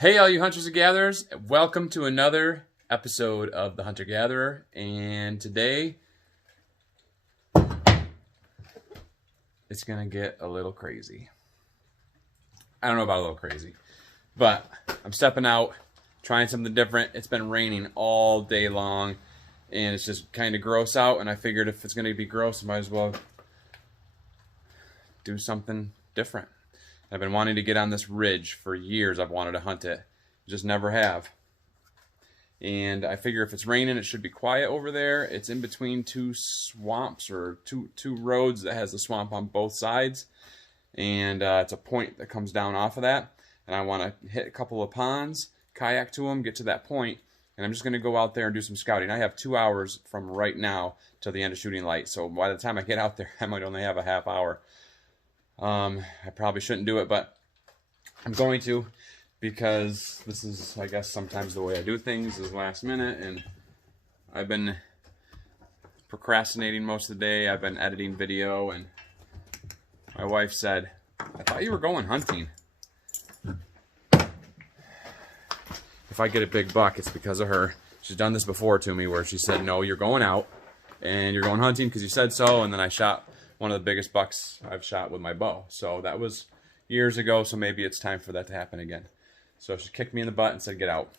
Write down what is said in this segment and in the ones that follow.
Hey, all you hunters and gatherers, welcome to another episode of The Hunter Gatherer. And today, it's going to get a little crazy. I don't know about a little crazy, but I'm stepping out, trying something different. It's been raining all day long, and it's just kind of gross out. And I figured if it's going to be gross, I might as well do something different. I've been wanting to get on this ridge for years. I've wanted to hunt it. Just never have. And I figure if it's raining, it should be quiet over there. It's in between two swamps or two roads that has the swamp on both sides. And it's a point that comes down off of that. And I want to hit a couple of ponds, kayak to them, get to that point. And I'm just going to go out there and do some scouting. I have 2 hours from right now till the end of shooting light. So by the time I get out there, I might only have a half hour. I probably shouldn't do it, but I'm going to, because this is, I guess, sometimes the way I do things is last minute, and I've been procrastinating most of the day. I've been editing video, and my wife said, I thought you were going hunting. If I get a big buck, it's because of her. She's done this before to me, where she said, no, you're going out, and you're going hunting because you said so, and then I shot one of the biggest bucks I've shot with my bow. So that was years ago, so maybe it's time for that to happen again. So she kicked me in the butt and said, get out.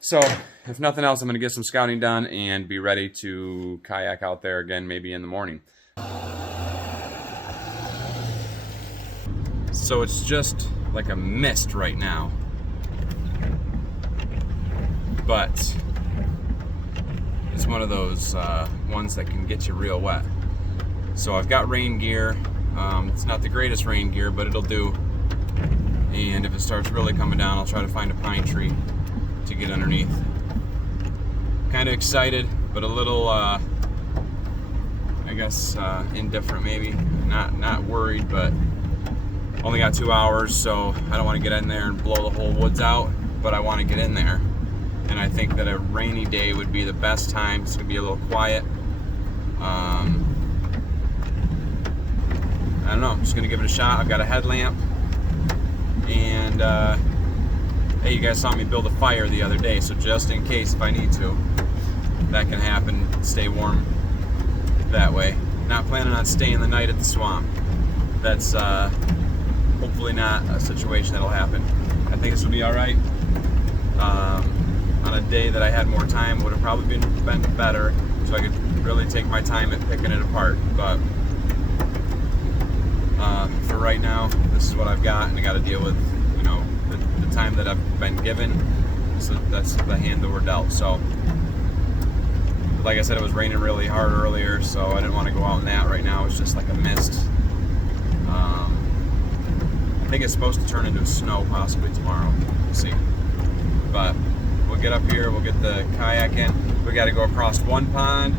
So if nothing else, I'm going to get some scouting done and be ready to kayak out there again, maybe in the morning. So it's just like a mist right now. But it's one of those ones that can get you real wet. So I've got rain gear. It's not the greatest rain gear, but it'll do. And if it starts really coming down, I'll try to find a pine tree to get underneath. Kind of excited, but a little, I guess, indifferent maybe. Not worried, but only got 2 hours, so I don't want to get in there and blow the whole woods out, but I want to get in there. And I think that a rainy day would be the best time. It's going to be a little quiet. I don't know, I'm just going to give it a shot. I've got a headlamp, and hey, you guys saw me build a fire the other day, so just in case if I need to, that can happen. Stay warm that way. Not planning on staying the night at the swamp. That's hopefully not a situation that'll happen. I think this will be alright. On a day that I had more time, would have probably been better, so I could really take my time at picking it apart, but for right now, this is what I've got, and I got to deal with, you know, the time that I've been given. So that's the hand that we're dealt. So, like I said, it was raining really hard earlier, so I didn't want to go out in that. Right now, it's just like a mist. I think it's supposed to turn into snow possibly tomorrow. We'll see. But we'll get up here, we'll get the kayak in. We got to go across one pond,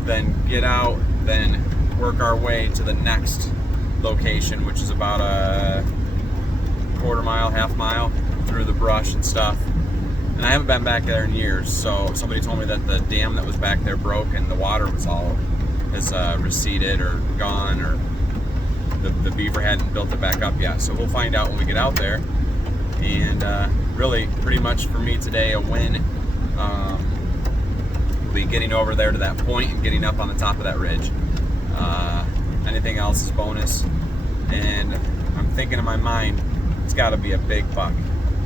then get out, then work our way to the next location, which is about a quarter mile, half mile through the brush and stuff. And I haven't been back there in years, so somebody told me that the dam that was back there broke and the water was all receded or gone, or the beaver hadn't built it back up yet. So we'll find out when we get out there. And really, pretty much for me today, a win will be getting over there to that point and getting up on the top of that ridge. Anything else is bonus, and I'm thinking in my mind it's got to be a big buck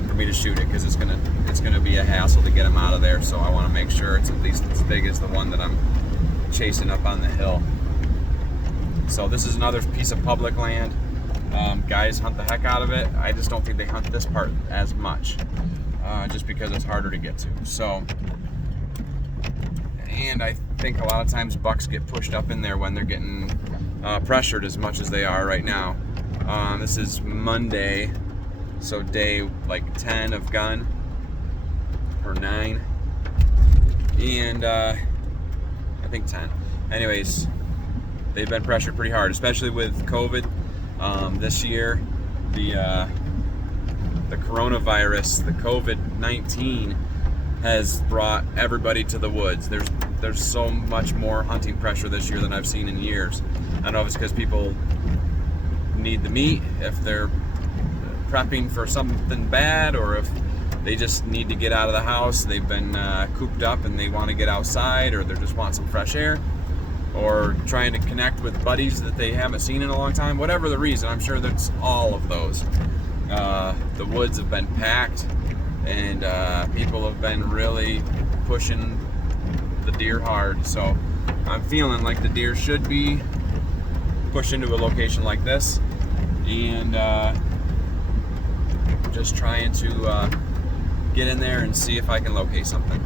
for me to shoot it, because it's gonna be a hassle to get him out of there. So I want to make sure it's at least as big as the one that I'm chasing up on the hill. So this is another piece of public land. Guys hunt the heck out of it. I just don't think they hunt this part as much, just because it's harder to get to. So, and I think a lot of times bucks get pushed up in there when they're getting pressured as much as they are right now. This is Monday, so day like 10 of gun, or 9, and I think 10. Anyways, they've been pressured pretty hard, especially with COVID. This year, the coronavirus, the COVID-19, has brought everybody to the woods. There's so much more hunting pressure this year than I've seen in years. I don't know if it's because people need the meat, if they're prepping for something bad, or if they just need to get out of the house. They've been cooped up and they want to get outside, or they just want some fresh air, or trying to connect with buddies that they haven't seen in a long time. Whatever the reason, I'm sure that's all of those. The woods have been packed, and people have been really pushing the deer hard. So I'm feeling like the deer should be pushed into a location like this, and just trying to get in there and see if I can locate something.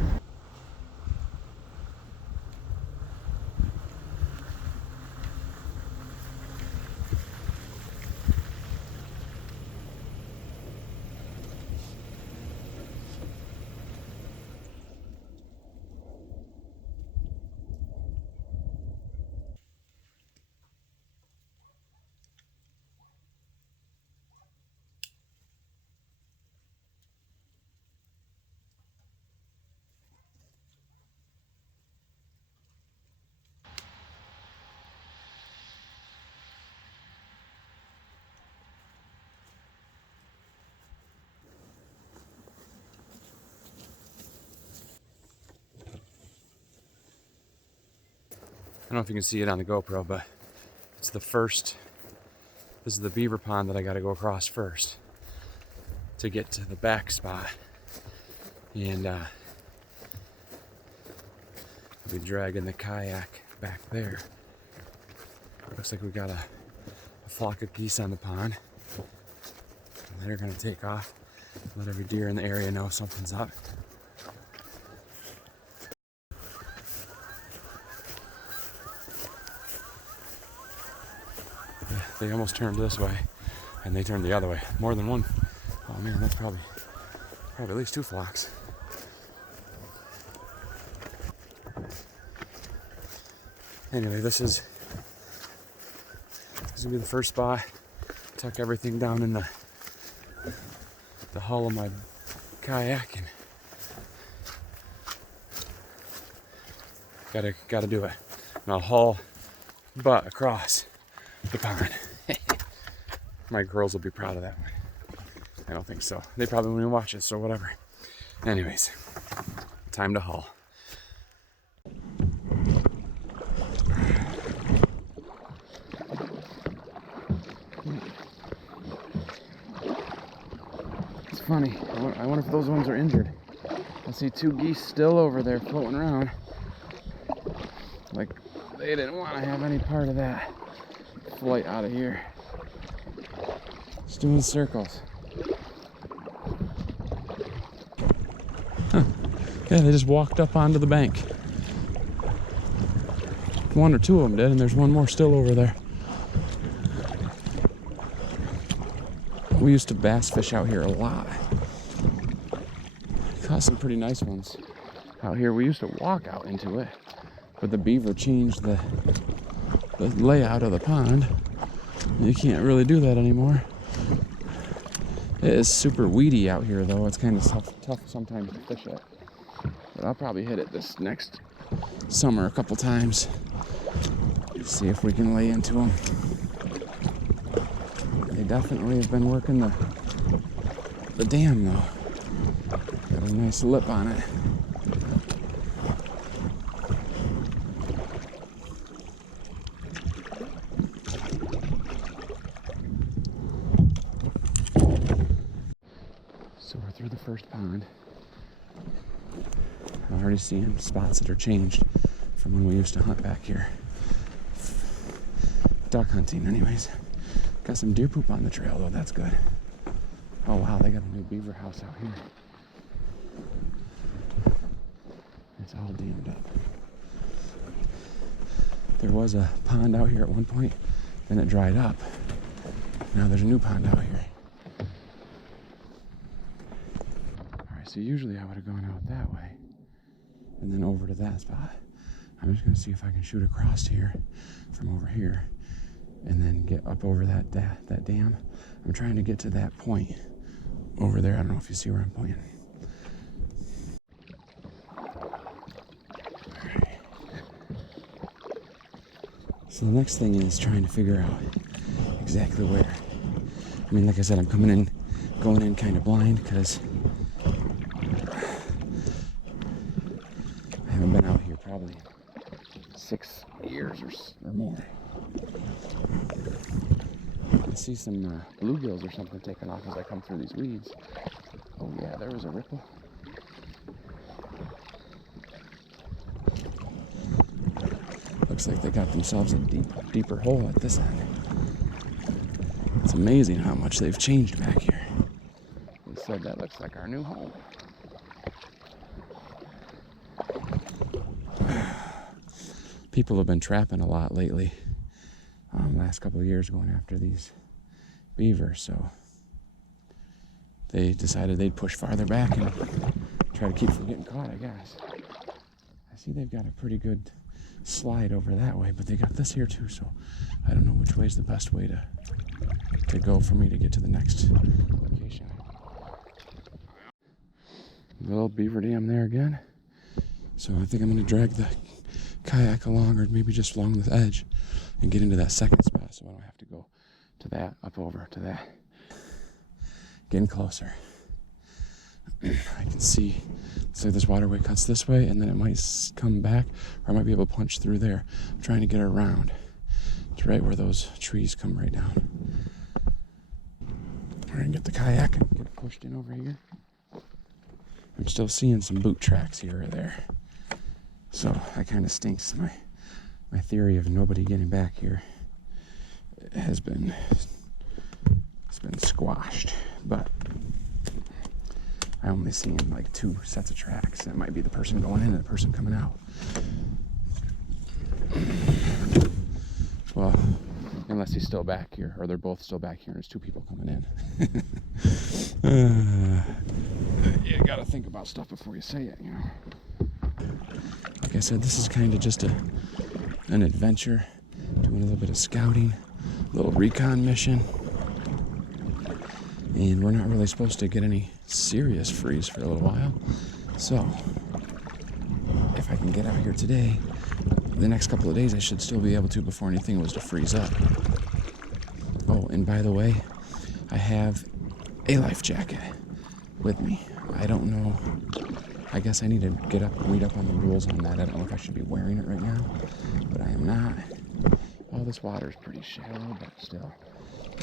I don't know if you can see it on the GoPro, but it's the first, this is the beaver pond that I got to go across first to get to the back spot. And I'll be dragging the kayak back there. It looks like we got a flock of geese on the pond. And they're gonna take off, let every deer in the area know something's up. They almost turned this way, and they turned the other way. More than one. Oh man, that's probably at least 2 flocks. Anyway, this is gonna be the first spot. Tuck everything down in the hull of my kayak, and gotta do it. And I'll haul butt across the pond. My girls will be proud of that one. I don't think so. They probably won't even watch it, so whatever. Anyways, time to haul. It's funny. I wonder if those ones are injured. I see 2 geese still over there floating around. Like they didn't want to have any part of that flight out of here. Just doing circles. Huh. Yeah, they just walked up onto the bank. 1 or 2 of them did, and there's one more still over there. We used to bass fish out here a lot. Caught some pretty nice ones out here. We used to walk out into it, but the beaver changed the layout of the pond. You can't really do that anymore. It is super weedy out here, though. It's kind of tough sometimes to fish it. But I'll probably hit it this next summer a couple times. See if we can lay into them. They definitely have been working the dam, though. Got a nice lip on it. So we're through the first pond. I'm already seeing spots that are changed from when we used to hunt back here. Duck hunting, anyways. Got some deer poop on the trail, though. That's good. Oh wow, they got a new beaver house out here. It's all dammed up. There was a pond out here at one point, then it dried up. Now there's a new pond out here. Alright, so usually I would have gone out that way and then over to that spot. I'm just gonna see if I can shoot across here from over here and then get up over that dam. I'm trying to get to that point over there. I don't know if you see where I'm pointing. Alright. So the next thing is trying to figure out exactly where. I mean, like I said, I'm coming in going in kind of blind because I haven't been out here probably 6 years or more. I see some bluegills or something taking off as I come through these weeds. Oh yeah, there was a ripple. Looks like they got themselves a deeper hole at this end. It's amazing how much they've changed back here. They said that looks like our new home. People have been trapping a lot lately. Last couple of years going after these beaver, so they decided they'd push farther back and try to keep from getting caught, I guess. I see they've got a pretty good slide over that way, but they got this here too, so I don't know which way is the best way to go for me to get to the next location. Little beaver dam there again. So I think I'm going to drag the kayak along, or maybe just along the edge, and get into that second spot so I don't have to go to that, up over to that. Getting closer. I can see, so this waterway cuts this way, and then it might come back, or I might be able to punch through there. I'm trying to get around to right where those trees come right down. We're gonna get the kayak and get pushed in over here. I'm still seeing some boot tracks here or there, so that kind of stinks. My theory of nobody getting back here has been squashed, but I only seen like 2 sets of tracks. That might be the person going in and the person coming out. Well, unless he's still back here, or they're both still back here and there's 2 people coming in. You gotta think about stuff before you say it, you know. Like I said, this is kind of just an adventure, doing a little bit of scouting, a little recon mission. And we're not really supposed to get any serious freeze for a little while. So, if I can get out here today, the next couple of days I should still be able to before anything was to freeze up. Oh, and by the way, I have a life jacket with me. I don't know. I guess I need to read up on the rules on that. I don't know if I should be wearing it right now, but I am not. All this water is pretty shallow, but still,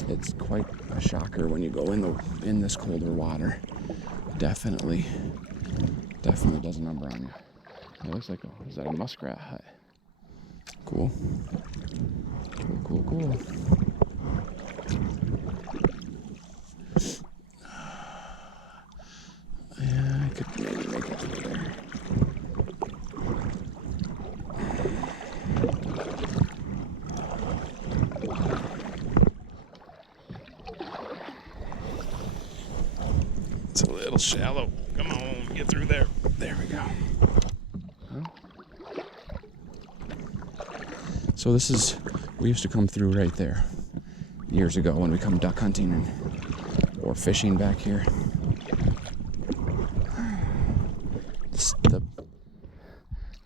it's quite a shocker when you go in this colder water. Definitely does a number on you. It looks like is that a muskrat hut? Cool. Cool. Yeah, I could maybe make it through there. It's a little shallow. Come on, get through there. There we go. So we used to come through right there years ago when we come duck hunting or fishing back here.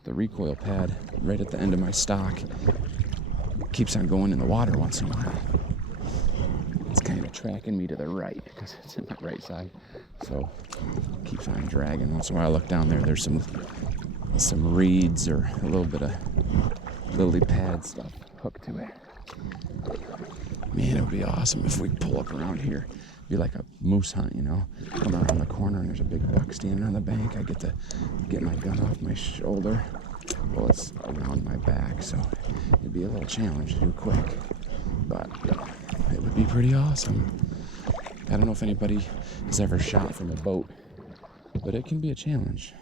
The recoil pad right at the end of my stock keeps on going in the water once in a while. It's kind of tracking me to the right because it's in my right side. So it keeps on dragging. Once in a while I look down there, there's some reeds or a little bit of lily pad stuff hooked to it. Man, it would be awesome if we pull up around here. It'd be like a moose hunt, you know. Come around the corner and there's a big buck standing on the bank. I get to get my gun off my shoulder. Well, it's around my back, so it'd be a little challenge to do quick. But it would be pretty awesome. I don't know if anybody has ever shot from a boat, but it can be a challenge.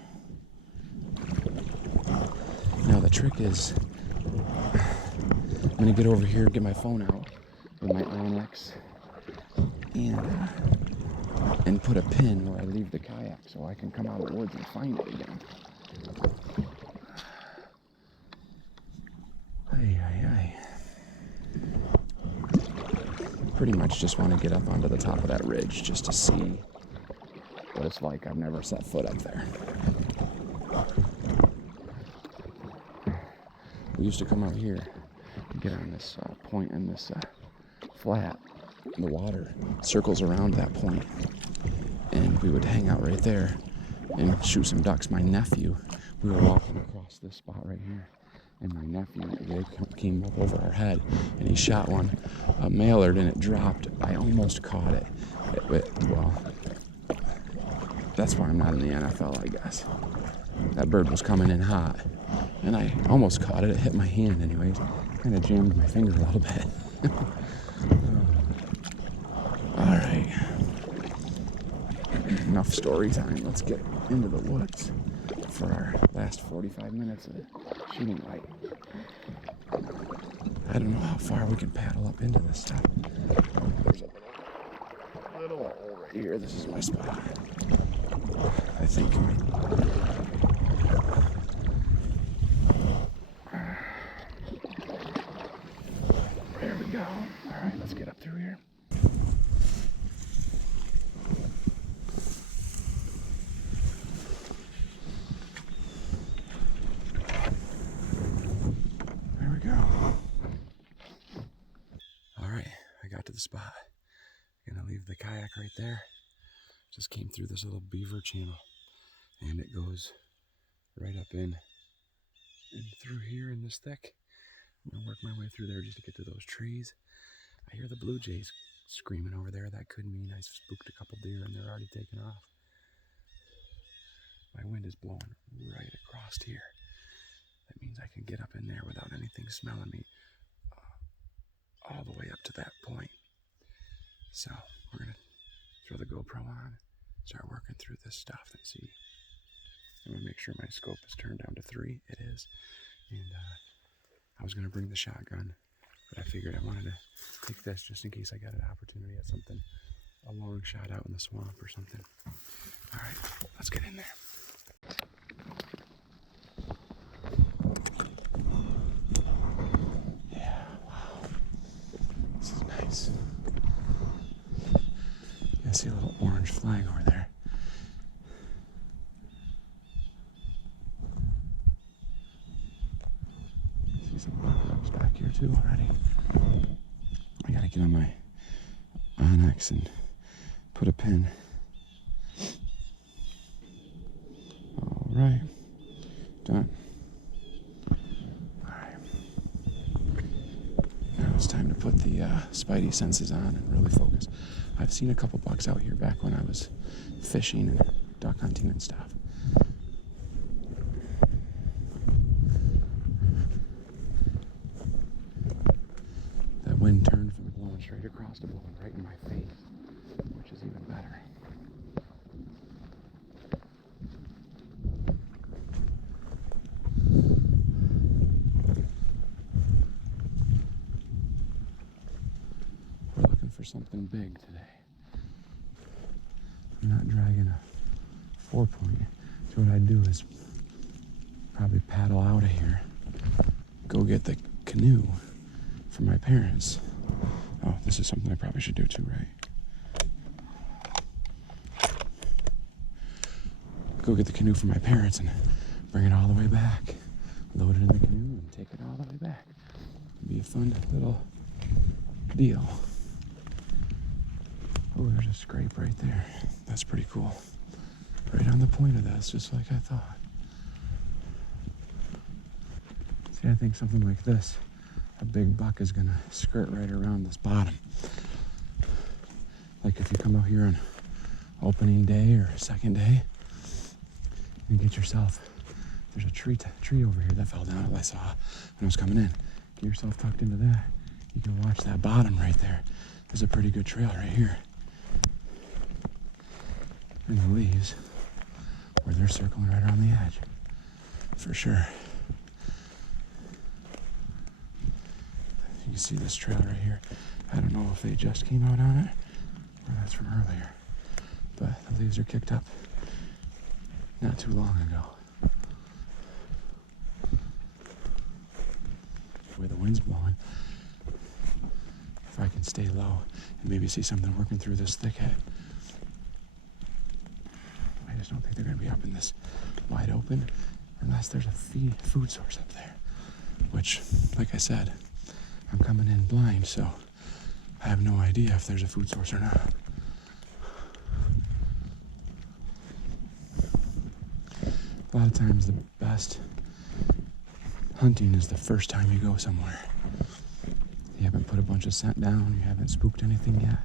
Now the trick is, I'm gonna get over here, get my phone out with my Onyx, and put a pin where I leave the kayak so I can come out of the woods and find it again. Ay. Pretty much just want to get up onto the top of that ridge just to see what it's like. I've never set foot up there. We used to come out here and get on this point in this flat. The water circles around that point and we would hang out right there and shoot some ducks. My nephew, we were walking across this spot right here, and my nephew, they came up over our head, and he shot one, a mallard, and it dropped. I almost caught it. Well, that's why I'm not in the NFL, I guess. That bird was coming in hot, and I almost caught it. It hit my hand anyways. Kind of jammed my finger a little bit. All right. Enough story time. Let's get into the woods for our last 45 minutes of shooting light. I don't know how far we can paddle up into this stuff. There's a little hole right here. This is my spot. I think. There we go. All right, let's get up through here. There we go. All right, I got to the spot. Gonna leave the kayak right there. Just came through this little beaver channel, and it goes right up in and through here in this thick. I'm gonna work my way through there just to get to those trees. I hear the blue jays screaming over there. That could mean I spooked a couple deer and they're already taking off. My wind is blowing right across here. That means I can get up in there without anything smelling me all the way up to that point. So we're gonna throw the GoPro on, start working through this stuff and see. I'm gonna make sure my scope is turned down to 3. It is. And I was gonna bring the shotgun, but I figured I wanted to take this just in case I got an opportunity at something, a long shot out in the swamp or something. All right, let's get in there. Yeah, wow. This is nice. I see a little orange flag over there. See some bucks back here too already. I gotta get on my Onyx and put a pin. All right, done. All right. Now it's time to put the spidey senses on and really focus. I've seen a couple bucks out here back when I was fishing and duck hunting and stuff. That wind turned from blowing straight across to blowing right in my face, which is even better. We're looking for something big today. I'm not dragging a 4-point. So what I'd do is probably paddle out of here, go get the canoe for my parents. Oh, this is something I probably should do too, right? Go get the canoe for my parents and bring it all the way back. Load it in the canoe and take it all the way back. It'd be a fun little deal. Oh, there's a scrape right there. That's pretty cool. Right on the point of this, just like I thought. See, I think something like this, a big buck is gonna skirt right around this bottom. Like if you come out here on opening day or second day and get yourself, there's a tree over here that fell down that I saw when I was coming in. Get yourself tucked into that. You can watch that bottom right there. There's a pretty good trail right here. And the leaves, where they're circling right around the edge, for sure. You can see this trail right here. I don't know if they just came out on it, or that's from earlier, but the leaves are kicked up not too long ago. The way the wind's blowing, if I can stay low and maybe see something working through this thicket. I just don't think they're going to be up in this wide open unless there's a food source up there, which, like I said, I'm coming in blind, so I have no idea if there's a food source or not. A lot of times the best hunting is the first time you go somewhere. You haven't put a bunch of scent down, you haven't spooked anything yet.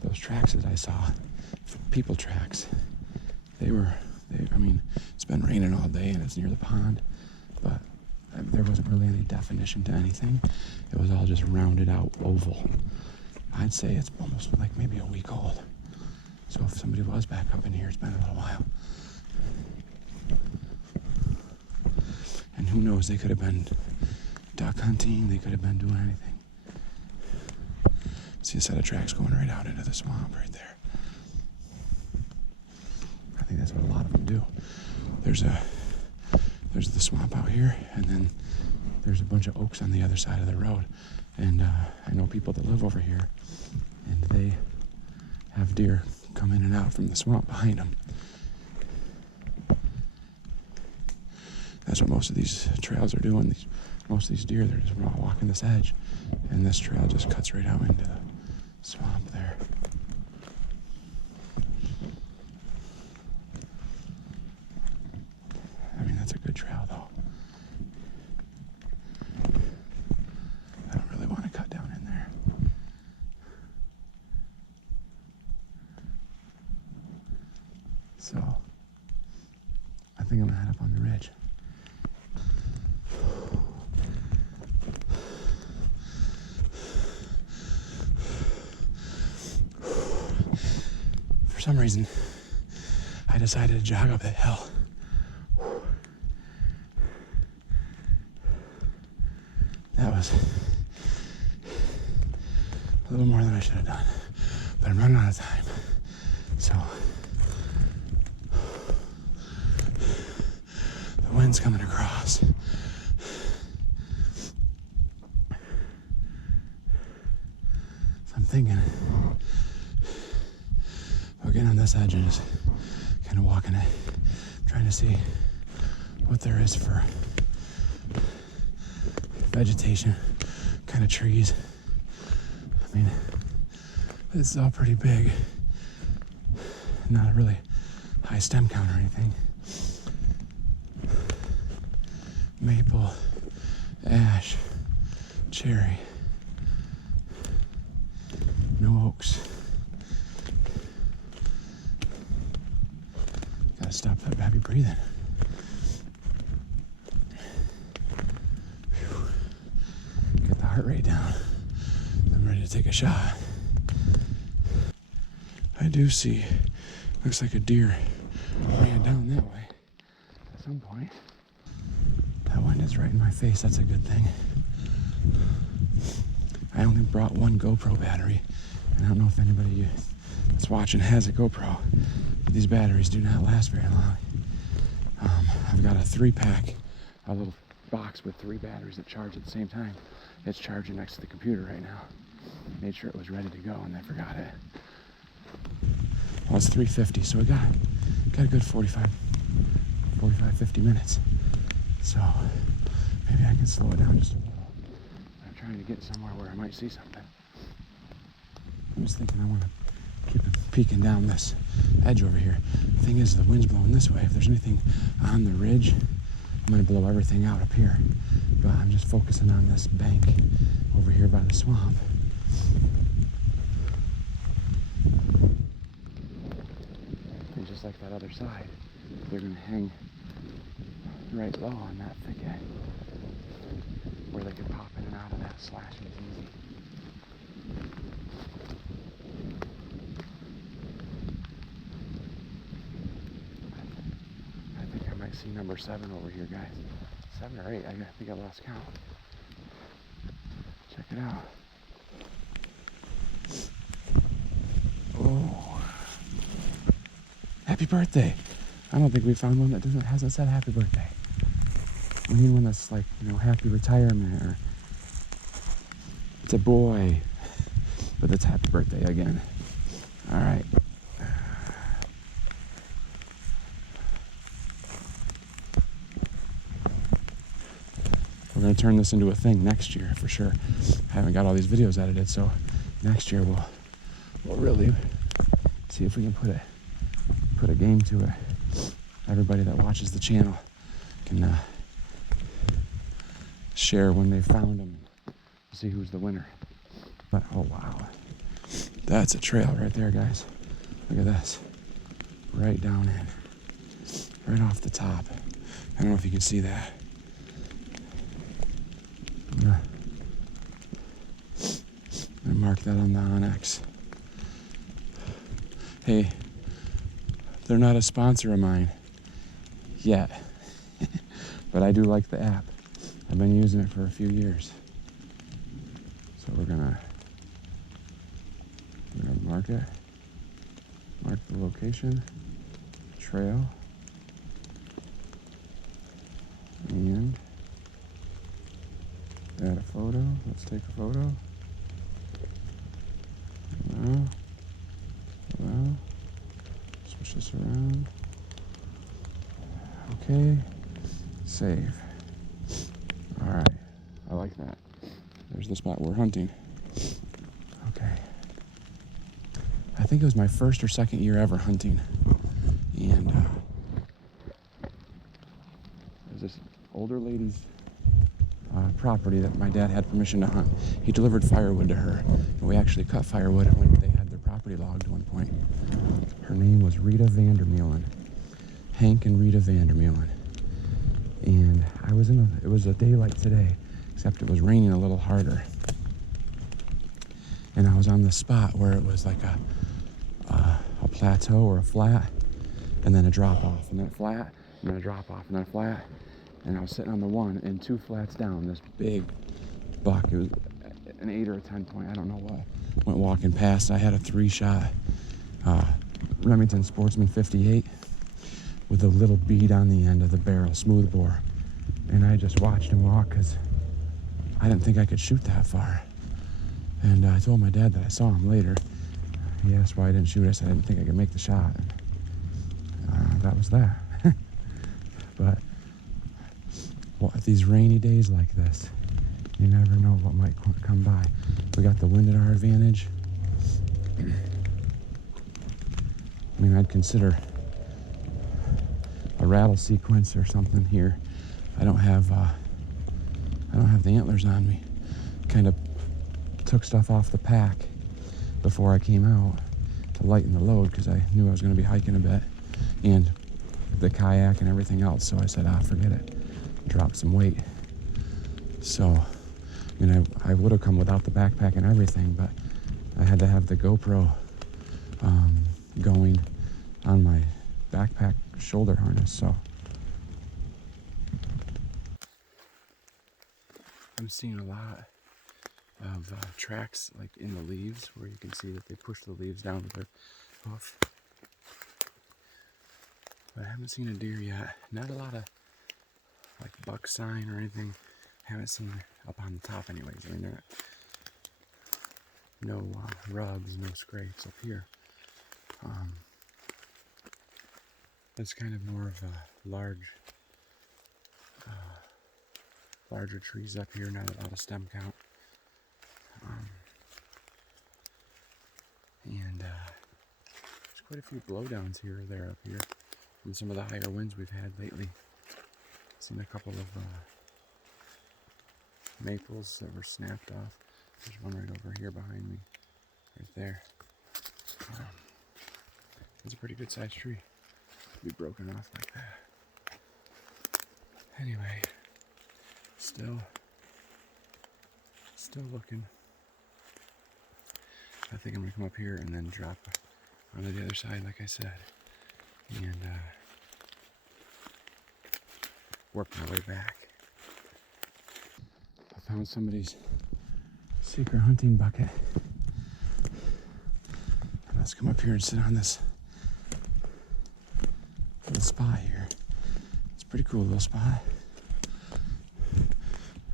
Those tracks that I saw, people tracks, I mean, it's been raining all day and it's near the pond, but there wasn't really any definition to anything. It was all just rounded out oval. I'd say it's almost like maybe a week old. So if somebody was back up in here, it's been a little while. And who knows, they could have been duck hunting, they could have been doing anything. See a set of tracks going right out into the swamp right there. I think that's what a lot of them do. There's the swamp out here, and then there's a bunch of oaks on the other side of the road. And I know people that live over here, and they have deer come in and out from the swamp behind them. That's what most of these trails are doing. Most of these deer, they're just walking this edge, and this trail just cuts right out into the swamp there. I mean, that's a good trail, though. I don't really want to cut down in there. So, I think I'm gonna head up on the ridge. For some reason, I decided to jog up that hill. That was a little more than I should have done, but I'm running out of time. So, the wind's coming across. So I'm thinking, I'll get on this edge and just kind of walking it, trying to see what there is for vegetation, kind of trees. I mean, this is all pretty big. Not a really high stem count or anything. Maple, ash, cherry, no oaks. Gotta stop that heavy breathing. Get the heart rate down. I'm ready to take a shot. I do see, looks like a deer ran down that way at some point. That wind is right in my face, that's a good thing. I only brought one GoPro battery, and I don't know if anybody that's watching has a GoPro, but these batteries do not last very long. I've got a 3-pack, a little box with 3 batteries that charge at the same time. It's charging next to the computer right now. Made sure it was ready to go and I forgot it. Well, it's 350, so we got a good 45, 50 minutes. So maybe I can slow it down just a little. I'm trying to get somewhere where I might see something. I'm just thinking I want to keep peeking down this edge over here. The thing is, the wind's blowing this way. If there's anything on the ridge, I'm going to blow everything out up here. But I'm just focusing on this bank over here by the swamp. And just like that other side, they're going to hang right low on that thicket where they can pop in and out of that slashing is easy. I think I might see number 7 over here, guys. 7 or 8, I think I lost count. Check it out. Oh. Happy birthday. I don't think we found one that hasn't said happy birthday. We need one that's like, happy retirement, or it's a boy, but it's happy birthday again. All right. We're gonna turn this into a thing next year for sure. I haven't got all these videos edited, so next year we'll really see if we can put a game to it. Everybody that watches the channel can share when they found them, see who's the winner. But oh wow, that's a trail right there, guys. Look at this, right down in, right off the top. I don't know if you can see that. I'm gonna mark that on the Onyx. Hey, they're not a sponsor of mine yet, but I do like the app. I've been using it for a few years. So we're gonna mark it, mark the location, trail, and add a photo. Let's take a photo. Well, switch this around. Okay, save. All right, I like that. There's the spot we're hunting. Okay. I think it was my first or second year ever hunting. And there's this older lady's property that my dad had permission to hunt. He delivered firewood to her. And we actually cut firewood when they had their property logged at one point. Her name was Rita Vandermeulen. Hank and Rita Vandermeulen. And it was a day like today, except it was raining a little harder. And I was on the spot where it was like a plateau or a flat, and then a drop off, and then a flat, and then a drop off, and then a flat. And I was sitting on the one, and 2 flats down, this big buck, it was an 8 or a 10 point, I don't know what, went walking past. I had a 3-shot Remington Sportsman 58 with a little bead on the end of the barrel, smooth bore. And I just watched him walk because I didn't think I could shoot that far. And I told my dad that I saw him later. He asked why I didn't shoot. I said I didn't think I could make the shot. That was that. But these rainy days like this, you never know what might come by. We got the wind at our advantage. I mean, I'd consider a rattle sequence or something here. I don't have the antlers on me. Kind of took stuff off the pack before I came out to lighten the load because I knew I was going to be hiking a bit, and the kayak and everything else. So I said, forget it. Drop some weight. So, I would have come without the backpack and everything, but I had to have the GoPro going on my backpack shoulder harness. So I'm seeing a lot of tracks like in the leaves where you can see that they push the leaves down with their hoof. But I haven't seen a deer yet. Not a lot of like buck sign or anything. Haven't seen up on the top anyways. I mean, no rubs, no scrapes up here. It's kind of more of a larger trees up here, not a lot of stem count. And there's quite a few blowdowns here or there up here from some of the higher winds we've had lately. Seen a couple of maples that were snapped off. There's one right over here behind me, right there. It's a pretty good sized tree to be broken off like that. Anyway, still looking. I think I'm gonna come up here and then drop onto the other side, like I said, and work my way back. I found somebody's secret hunting bucket. Let's come up here and sit on this little spot here. It's a pretty cool little spot.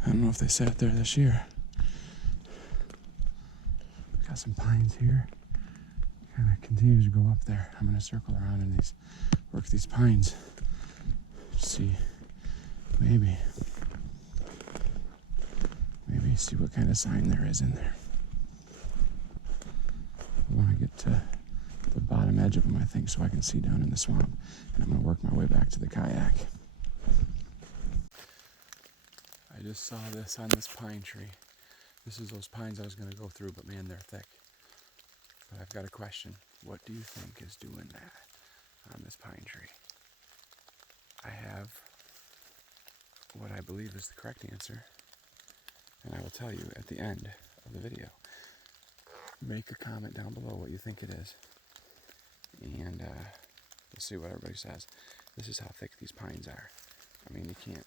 I don't know if they sat there this year. Got some pines here. Kind of continues to go up there. I'm gonna circle around and work these pines. See, maybe see what kind of sign there is in there. get to the bottom edge of them, I think, so I can see down in the swamp. And I'm going to work my way back to the kayak. I just saw this on this pine tree. This is those pines I was going to go through, but man, they're thick. But I've got a question. What do you think is doing that on this pine tree? I have what I believe is the correct answer, and I will tell you at the end of the video. Make a comment down below what you think it is, and we'll see what everybody says. This is how thick these pines are. I mean, you can't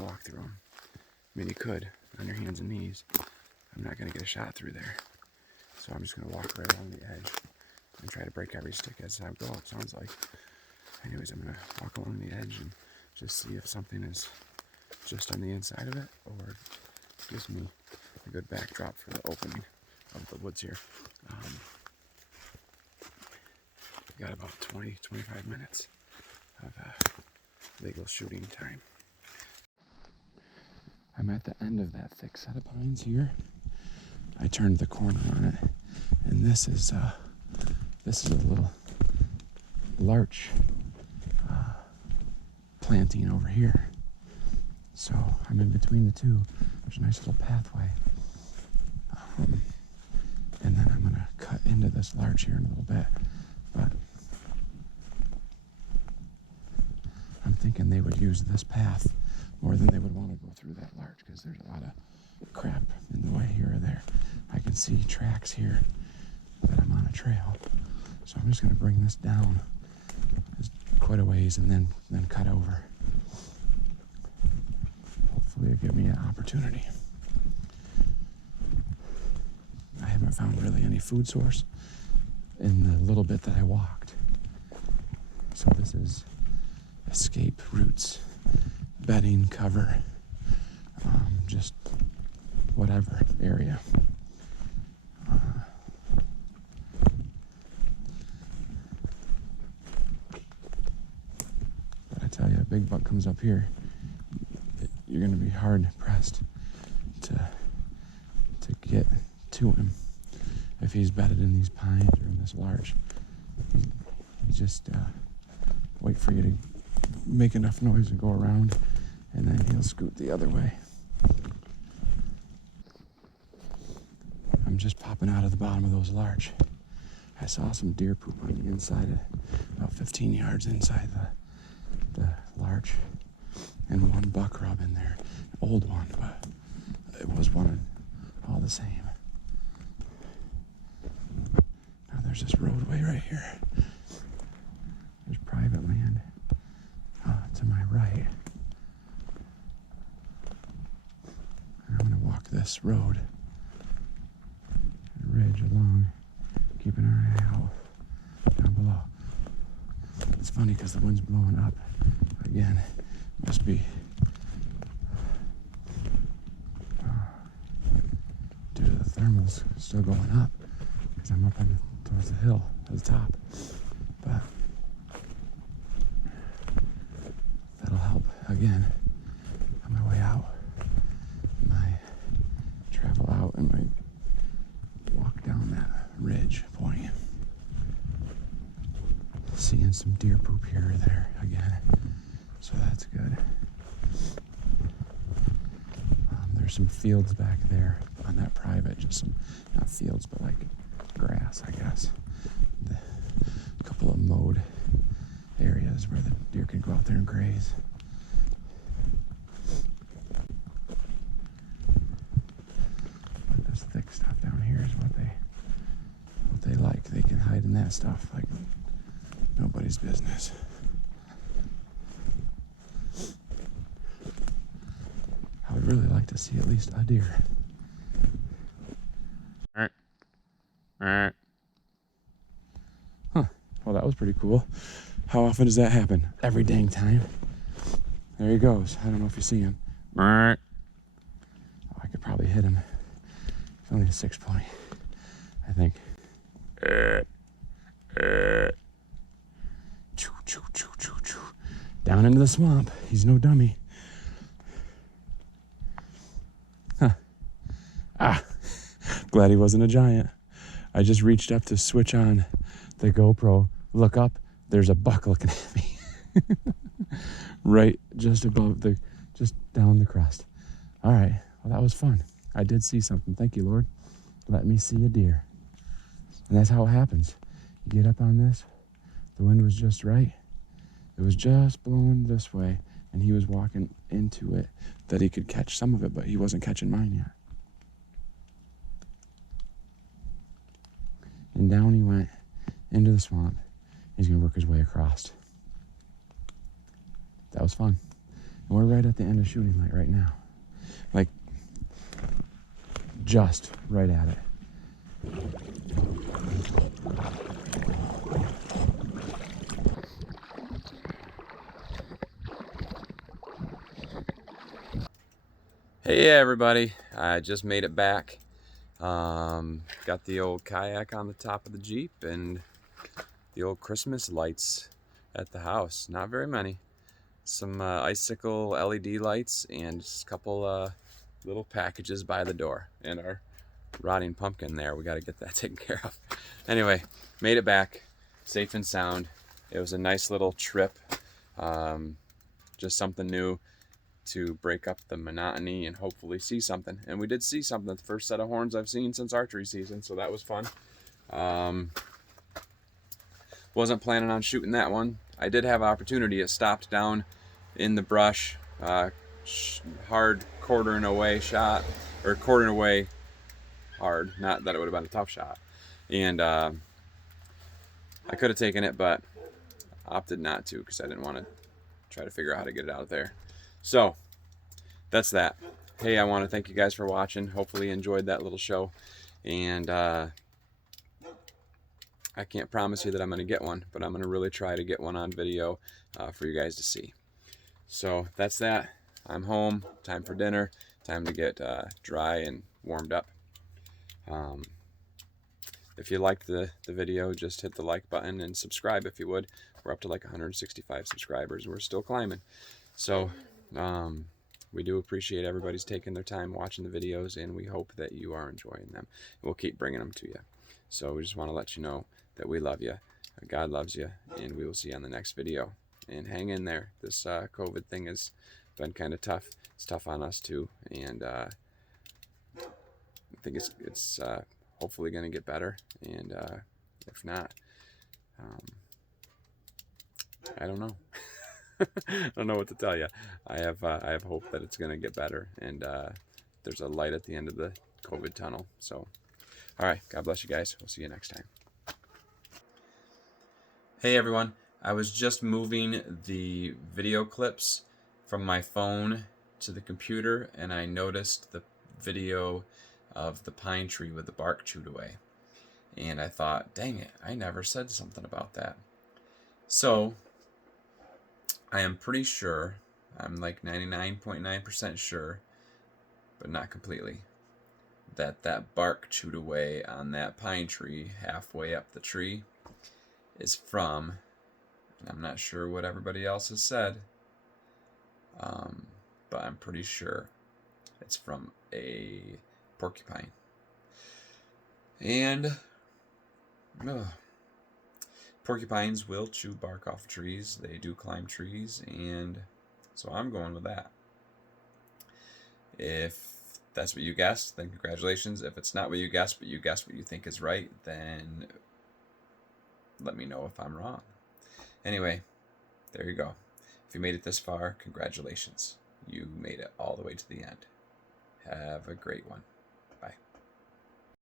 walk through them. I mean, you could on your hands and knees. I'm not going to get a shot through there, so I'm just going to walk right along the edge and try to break every stick as I go, it sounds like. Anyways, I'm going to walk along the edge and just see if something is just on the inside of it or gives me a good backdrop for the opening of the woods here. Got about 20-25 minutes of legal shooting time. I'm at the end of that thick set of pines here. I turned the corner on it, and this is a little larch planting over here. So I'm in between the two. There's a nice little pathway. And then I'm gonna cut into this larch here in a little bit. But I'm thinking they would use this path more than they would want to go through that larch, because there's a lot of crap in the way here or there. I can see tracks here that I'm on a trail. So I'm just gonna bring this down quite a ways and then cut over. Hopefully it'll give me an opportunity. I haven't found really any food source in the little bit that I walked. So this is escape routes, bedding, cover, just whatever area. But I tell you, a big buck comes up here, you're going to be hard pressed to get to him if he's bedded in these pines or in this larch. He just wait for you to make enough noise to go around, and then he'll scoot the other way. I'm just popping out of the bottom of those larch. I saw some deer poop on the inside, about 15 yards inside the larch, and one buck rub in there, an old one, but it was one all the same. Now there's this roadway right here. There's private land to my right. And I'm gonna walk this road and ridge along, keep an eye out down below. It's funny because the wind's blowing up again. Must be due to the thermals still going up, because I'm up towards the hill at the top. But that'll help again on my way out, my travel out, and my walk down that ridge point. Seeing some deer poop here or there again, so that's good. There's some fields back there on that private, just some, not fields, but like grass, I guess. A couple of mowed areas where the deer can go out there and graze. But this thick stuff down here is what they like. They can hide in that stuff like nobody's business. I would really like to see at least a deer. Huh. Well, that was pretty cool. How often does that happen? Every dang time. There he goes. I don't know if you see him. Oh, I could probably hit him. It's only a 6-point, I think. Choo, choo, choo, choo, choo. Down into the swamp. He's no dummy. Huh. Ah, Glad he wasn't a giant. I just reached up to switch on the GoPro, look up, there's a buck looking at me. Right just above just down the crest. All right, well, that was fun. I did see something. Thank you, Lord. Let me see a deer. And that's how it happens. You get up on this, the wind was just right. It was just blowing this way, and he was walking into it that he could catch some of it, but he wasn't catching mine yet. And down he went into the swamp. He's going to work his way across. That was fun. And we're right at the end of shooting light right now. Like, just right at it. Hey everybody, I just made it back. Got the old kayak on the top of the Jeep and the old Christmas lights at the house. Not very many. Some icicle LED lights and just a couple little packages by the door. And our rotting pumpkin there, we got to get that taken care of. Anyway, made it back safe and sound. It was a nice little trip. Just something new to break up the monotony and hopefully see something. And we did see something. The first set of horns I've seen since archery season, so that was fun. Wasn't planning on shooting that one. I did have an opportunity. It stopped down in the brush, hard quartering away shot, or quartering away hard, not that it would have been a tough shot. And I could have taken it, but opted not to because I didn't want to try to figure out how to get it out of there. So that's that. Hey, I want to thank you guys for watching. Hopefully you enjoyed that little show. And I can't promise you that I'm going to get one, but I'm going to really try to get one on video for you guys to see. So that's that. I'm home. Time for dinner. Time to get dry and warmed up. If you liked the video, just hit the like button and subscribe if you would. We're up to like 165 subscribers. We're still climbing. So we do appreciate everybody's taking their time watching the videos, and we hope that you are enjoying them. We'll keep bringing them to you. So we just want to let you know that we love you, God loves you, and we will see you on the next video. And hang in there. This COVID thing has been kind of tough. It's tough on us too, and I think it's hopefully going to get better. And if not, I don't know. I don't know what to tell you. I have hope that it's going to get better, and there's a light at the end of the COVID tunnel. So, all right. God bless you guys. We'll see you next time. Hey everyone. I was just moving the video clips from my phone to the computer, and I noticed the video of the pine tree with the bark chewed away. And I thought, dang it, I never said something about that. So I am pretty sure, I'm like 99.9% sure, but not completely, that that bark chewed away on that pine tree halfway up the tree is from, and I'm not sure what everybody else has said, but I'm pretty sure it's from a porcupine. And porcupines will chew bark off trees. They do climb trees, and so I'm going with that. If that's what you guessed, then congratulations. If it's not what you guessed, but you guessed what you think is right, then let me know if I'm wrong. Anyway, there you go. If you made it this far, congratulations. You made it all the way to the end. Have a great one.